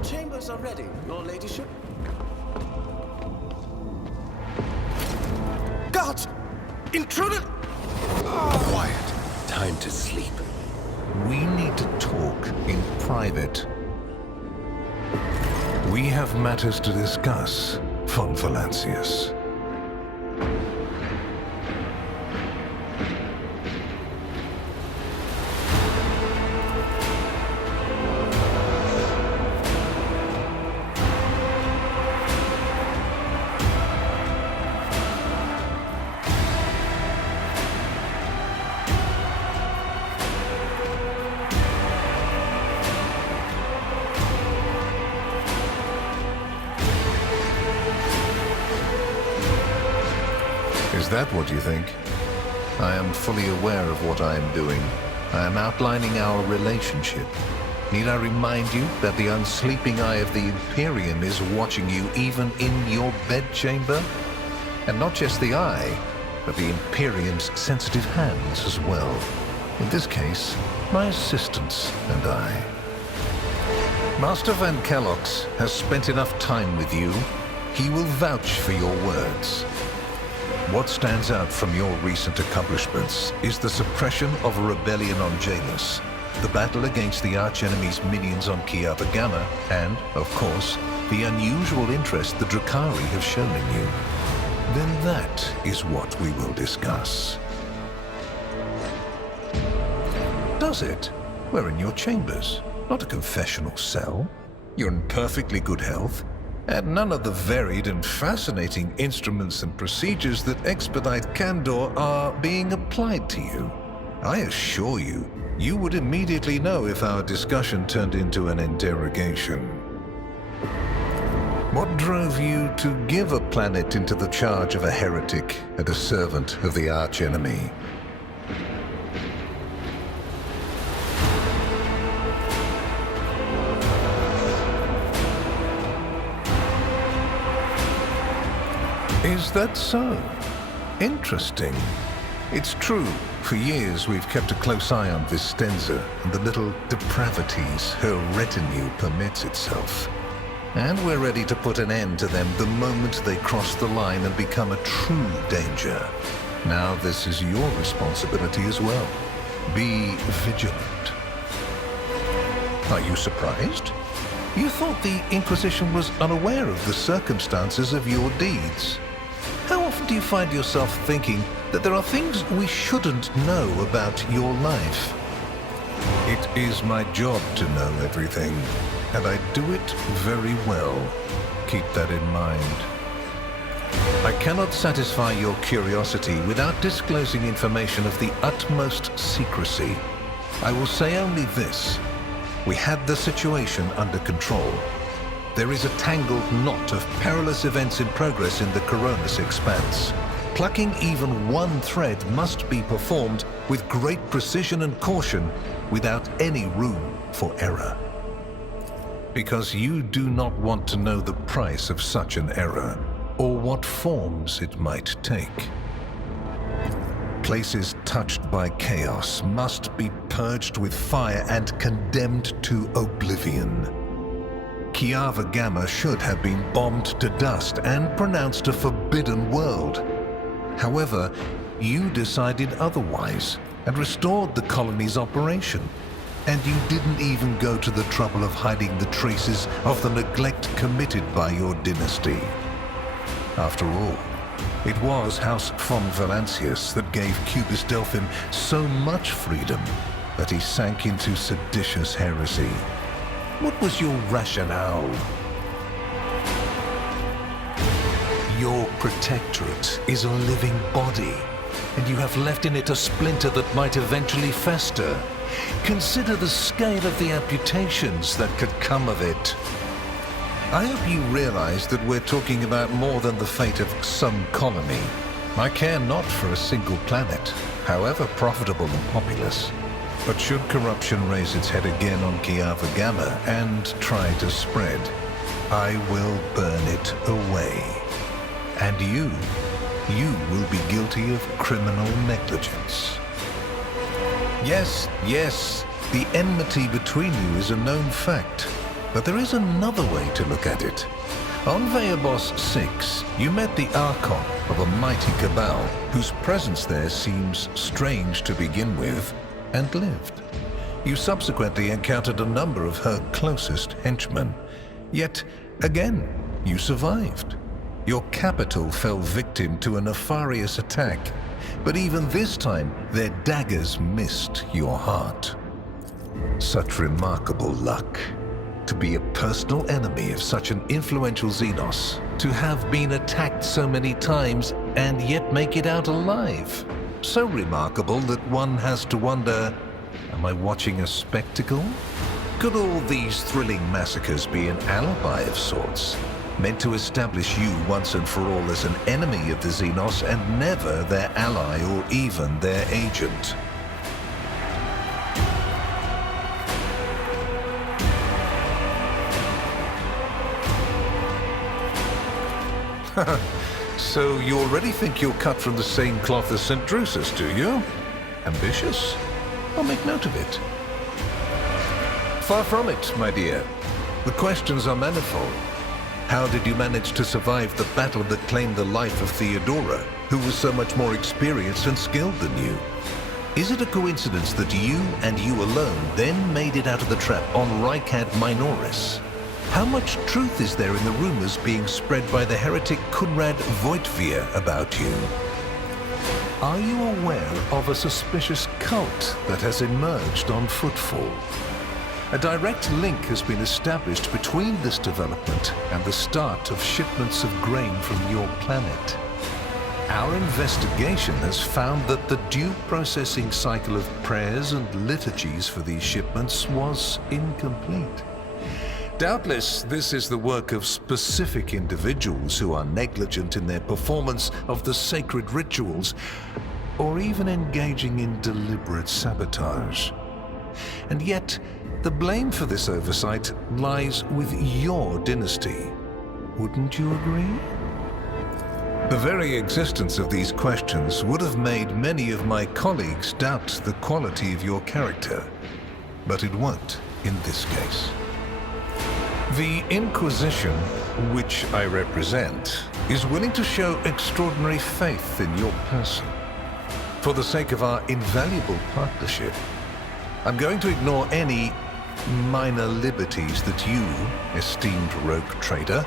Your chambers are ready, your ladyship. Guards! Intruder! Quiet. Time to sleep. We need to talk in private. We have matters to discuss, von Valancius. Is that what you think? I am fully aware of what I am doing. I am outlining our relationship. Need I remind you that the unsleeping eye of the Imperium is watching you even in your bedchamber? And not just the eye, but the Imperium's sensitive hands as well. In this case, my assistants and I. Master Van Kellox has spent enough time with you. He will vouch for your words. What stands out from your recent accomplishments is the suppression of a rebellion on Janus, the battle against the archenemy's minions on Kiava Gamma, and, of course, the unusual interest the Drakari have shown in you. Then that is what we will discuss. Does it? We're in your chambers, not a confessional cell. You're in perfectly good health, and none of the varied and fascinating instruments and procedures that expedite Candor are being applied to you. I assure you, you would immediately know if our discussion turned into an interrogation. What drove you to give a planet into the charge of a heretic and a servant of the archenemy? Is that so? Interesting. It's true, for years we've kept a close eye on Vistenza and the little depravities her retinue permits itself. And we're ready to put an end to them the moment they cross the line and become a true danger. Now this is your responsibility as well. Be vigilant. Are you surprised? You thought the Inquisition was unaware of the circumstances of your deeds. How often do you find yourself thinking that there are things we shouldn't know about your life? It is my job to know everything, and I do it very well. Keep that in mind. I cannot satisfy your curiosity without disclosing information of the utmost secrecy. I will say only this. We had the situation under control. There is a tangled knot of perilous events in progress in the Coronis expanse. Plucking even one thread must be performed with great precision and caution without any room for error. Because you do not want to know the price of such an error, or what forms it might take. Places touched by chaos must be purged with fire and condemned to oblivion. Kiava Gamma should have been bombed to dust and pronounced a forbidden world. However, you decided otherwise and restored the colony's operation. And you didn't even go to the trouble of hiding the traces of the neglect committed by your dynasty. After all, it was House von Valancius that gave Cubis Delphim so much freedom that he sank into seditious heresy. What was your rationale? Your protectorate is a living body, and you have left in it a splinter that might eventually fester. Consider the scale of the amputations that could come of it. I hope you realize that we're talking about more than the fate of some colony. I care not for a single planet, however profitable and populous. But should corruption raise its head again on Kiava Gamma and try to spread, I will burn it away. And you will be guilty of criminal negligence. Yes, the enmity between you is a known fact. But there is another way to look at it. On Veabos 6, you met the Archon of a mighty cabal, whose presence there seems strange to begin with, and lived. You subsequently encountered a number of her closest henchmen. Yet, again, you survived. Your capital fell victim to a nefarious attack, but even this time, their daggers missed your heart. Such remarkable luck. To be a personal enemy of such an influential Xenos, to have been attacked so many times and yet make it out alive. So remarkable that one has to wonder, am I watching a spectacle? Could all these thrilling massacres be an alibi of sorts, meant to establish you once and for all as an enemy of the Xenos and never their ally or even their agent? So you already think you're cut from the same cloth as St. Drusus, do you? Ambitious? I'll make note of it. Far from it, my dear. The questions are manifold. How did you manage to survive the battle that claimed the life of Theodora, who was so much more experienced and skilled than you? Is it a coincidence that you and you alone then made it out of the trap on Rykad Minoris? How much truth is there in the rumors being spread by the heretic Kunrad Voitvir about you? Are you aware of a suspicious cult that has emerged on footfall? A direct link has been established between this development and the start of shipments of grain from your planet. Our investigation has found that the due processing cycle of prayers and liturgies for these shipments was incomplete. Doubtless, this is the work of specific individuals who are negligent in their performance of the sacred rituals, or even engaging in deliberate sabotage. And yet, the blame for this oversight lies with your dynasty. Wouldn't you agree? The very existence of these questions would have made many of my colleagues doubt the quality of your character, but it won't in this case. The Inquisition, which I represent, is willing to show extraordinary faith in your person. For the sake of our invaluable partnership, I'm going to ignore any minor liberties that you, esteemed rogue trader,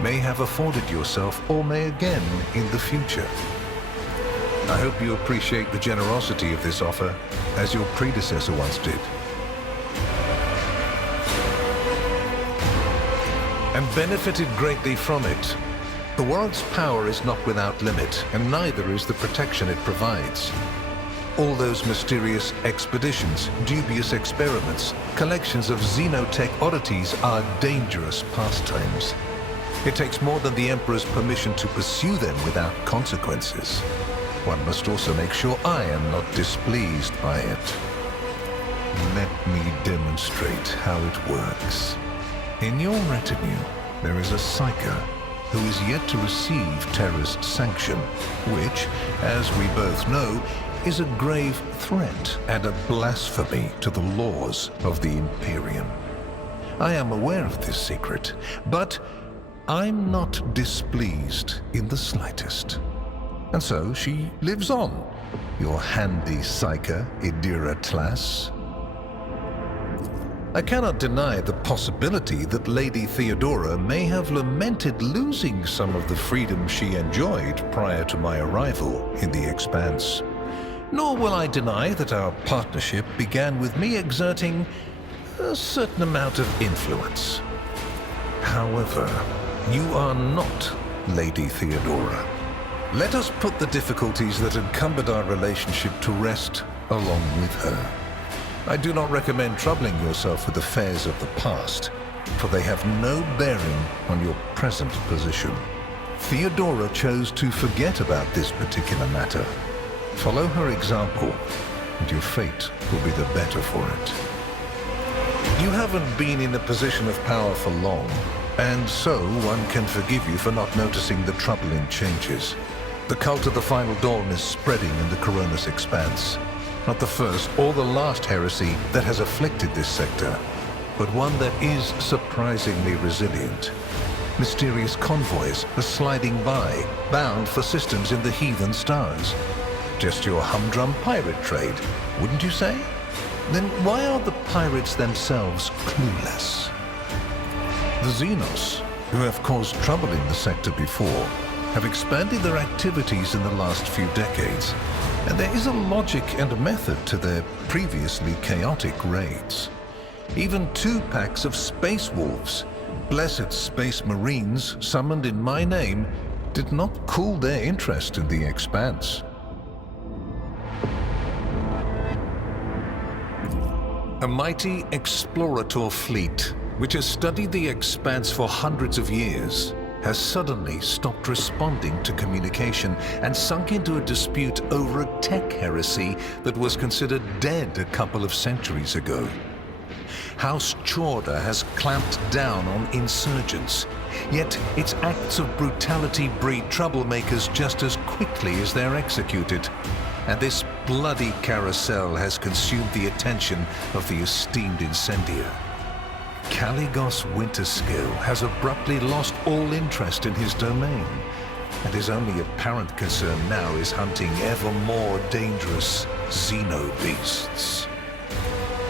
may have afforded yourself or may again in the future. I hope you appreciate the generosity of this offer, as your predecessor once did. And benefited greatly from it. The world's power is not without limit, and neither is the protection it provides. All those mysterious expeditions, dubious experiments, collections of xenotech oddities are dangerous pastimes. It takes more than the Emperor's permission to pursue them without consequences. One must also make sure I am not displeased by it. Let me demonstrate how it works. In your retinue, there is a Psyker who is yet to receive Terrorist sanction, which, as we both know, is a grave threat and a blasphemy to the laws of the Imperium. I am aware of this secret, but I'm not displeased in the slightest. And so she lives on, your handy Psyker, Idira Tlass. I cannot deny the possibility that Lady Theodora may have lamented losing some of the freedom she enjoyed prior to my arrival in the Expanse. Nor will I deny that our partnership began with me exerting a certain amount of influence. However, you are not Lady Theodora. Let us put the difficulties that encumbered our relationship to rest along with her. I do not recommend troubling yourself with affairs of the past, for they have no bearing on your present position. Theodora chose to forget about this particular matter. Follow her example, and your fate will be the better for it. You haven't been in a position of power for long, and so one can forgive you for not noticing the troubling changes. The cult of the Final Dawn is spreading in the Coronis Expanse. Not the first or the last heresy that has afflicted this sector. but one that is surprisingly resilient. Mysterious convoys are sliding by, bound for systems in the heathen stars. Just your humdrum pirate trade, wouldn't you say? Then why are the pirates themselves clueless? The Xenos, who have caused trouble in the sector before, have expanded their activities in the last few decades, and there is a logic and method to their previously chaotic raids. Even 2 packs of space wolves, blessed space marines summoned in my name, did not cool their interest in the Expanse. A mighty explorator fleet, which has studied the Expanse for hundreds of years, has suddenly stopped responding to communication and sunk into a dispute over a tech heresy that was considered dead a couple of centuries ago. House Chorda has clamped down on insurgents, yet its acts of brutality breed troublemakers just as quickly as they're executed. And this bloody carousel has consumed the attention of the esteemed incendiar. Caligos Winterskill has abruptly lost all interest in his domain, and his only apparent concern now is hunting ever more dangerous xeno-beasts.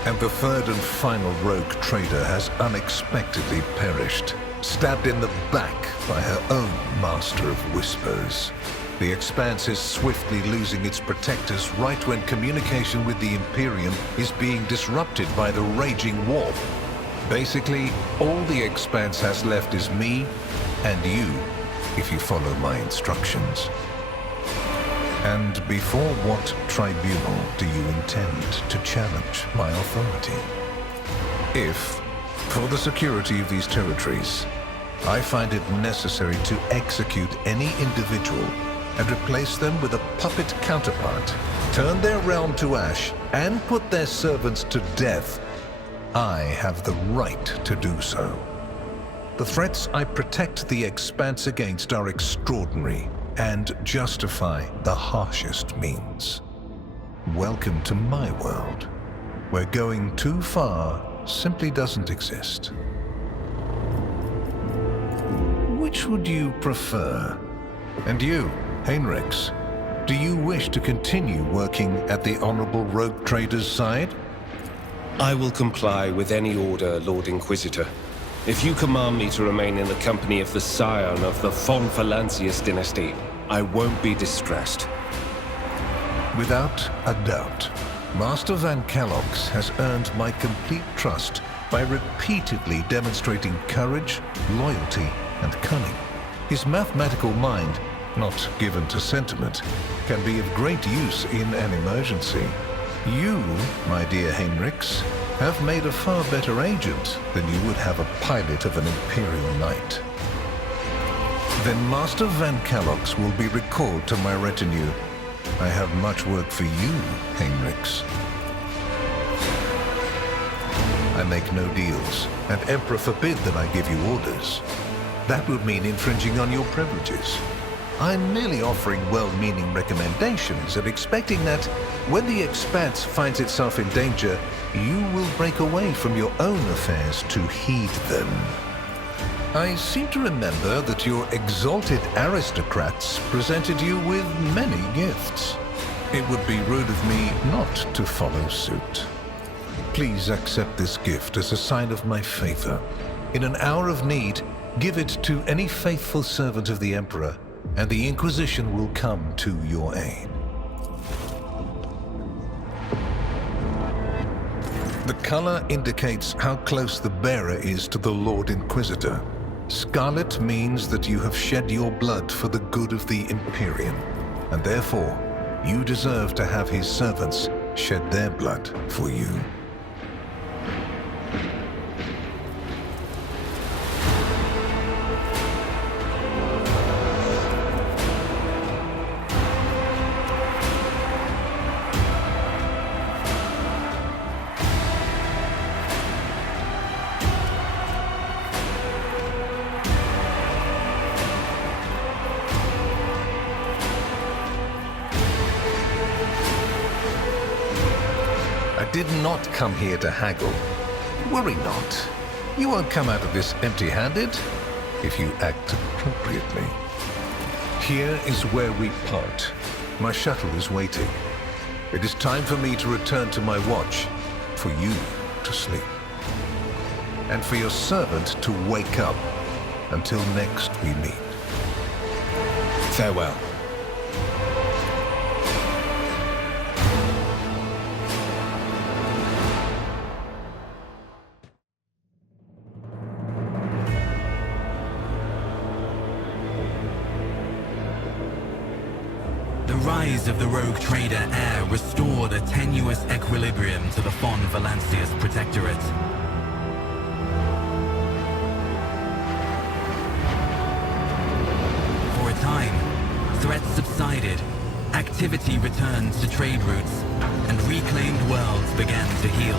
And the third and final rogue trader has unexpectedly perished, stabbed in the back by her own Master of Whispers. The Expanse is swiftly losing its protectors right when communication with the Imperium is being disrupted by the raging war. Basically, all the Expanse has left is me and you, if you follow my instructions. And before what tribunal do you intend to challenge my authority? If, for the security of these territories, I find it necessary to execute any individual and replace them with a puppet counterpart, turn their realm to ash, and put their servants to death, I have the right to do so. The threats I protect the Expanse against are extraordinary and justify the harshest means. Welcome to my world, where going too far simply doesn't exist. Which would you prefer? And you, Heinrichs, do you wish to continue working at the Honorable Rogue Trader's side? I will comply with any order, Lord Inquisitor. If you command me to remain in the company of the scion of the von Valancius dynasty, I won't be distressed. Without a doubt, Master Van Kellogg's has earned my complete trust by repeatedly demonstrating courage, loyalty, and cunning. His mathematical mind, not given to sentiment, can be of great use in an emergency. You, my dear Heinrichs, have made a far better agent than you would have a pilot of an Imperial Knight. Then Master Van Kellogg's will be recalled to my retinue. I have much work for you, Heinrichs. I make no deals, and Emperor forbid that I give you orders. That would mean infringing on your privileges. I'm merely offering well-meaning recommendations and expecting that when the Expanse finds itself in danger, you will break away from your own affairs to heed them. I seem to remember that your exalted aristocrats presented you with many gifts. It would be rude of me not to follow suit. Please accept this gift as a sign of my favor. In an hour of need, give it to any faithful servant of the Emperor, and the Inquisition will come to your aid. The color indicates how close the bearer is to the Lord Inquisitor. Scarlet means that you have shed your blood for the good of the Imperium, and therefore, you deserve to have his servants shed their blood for you. I did not come here to haggle. Worry not. You won't come out of this empty-handed if you act appropriately. Here is where we part. My shuttle is waiting. It is time for me to return to my watch, for you to sleep, and for your servant to wake up. Until next we meet. Farewell. The rise of the rogue trader Heir restored a tenuous equilibrium to the Fon Valancius Protectorate. For a time, threats subsided, activity returned to trade routes, and reclaimed worlds began to heal.